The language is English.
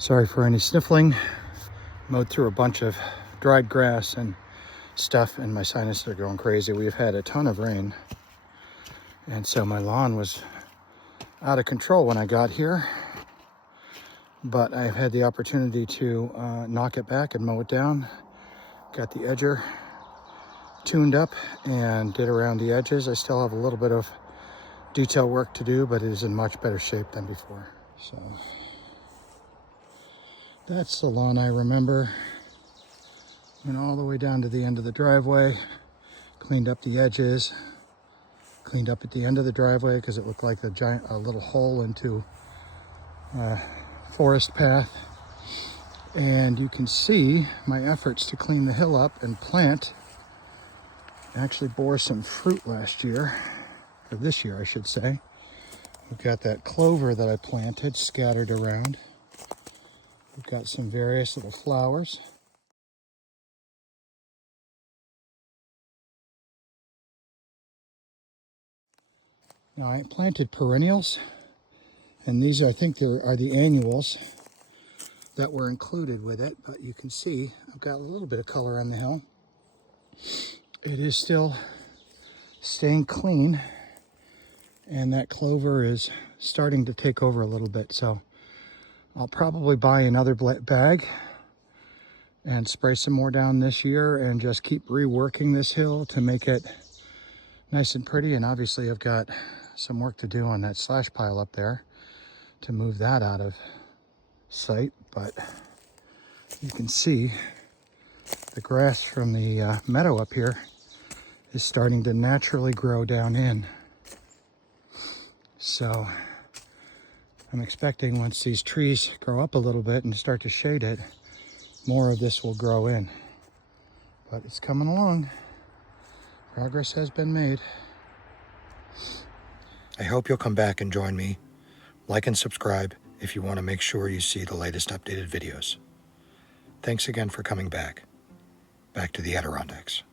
Sorry for any sniffling. Mowed through a bunch of dried grass and stuff, and my sinuses are going crazy. We've had a ton of rain, and so my lawn was out of control when I got here. But I've had the opportunity to knock it back and mow it down. Got the edger tuned up and did around the edges. I still have a little bit of detail work to do, but it is in much better shape than before. So that's the lawn I remember. Went all the way down to the end of the driveway, cleaned up the edges, cleaned up at the end of the driveway because it looked like a little hole into a forest path. And you can see my efforts to clean the hill up and plant actually bore some fruit last year, or this year I should say. We've got that clover that I planted scattered around. We've got some various little flowers. Now I planted perennials, and these are, I think are the annuals that were included with it, but you can see I've got a little bit of color on the hill. It is still staying clean, and that clover is starting to take over a little bit, so I'll probably buy another bag and spray some more down this year and just keep reworking this hill to make it nice and pretty. And obviously I've got some work to do on that slash pile up there to move that out of sight, but you can see the grass from the meadow up here is starting to naturally grow down in. So I'm expecting once these trees grow up a little bit and start to shade it, more of this will grow in. But it's coming along. Progress has been made. I hope you'll come back and join me. Like and subscribe if you want to make sure you see the latest updated videos. Thanks again for coming back. Back to the Adirondacks.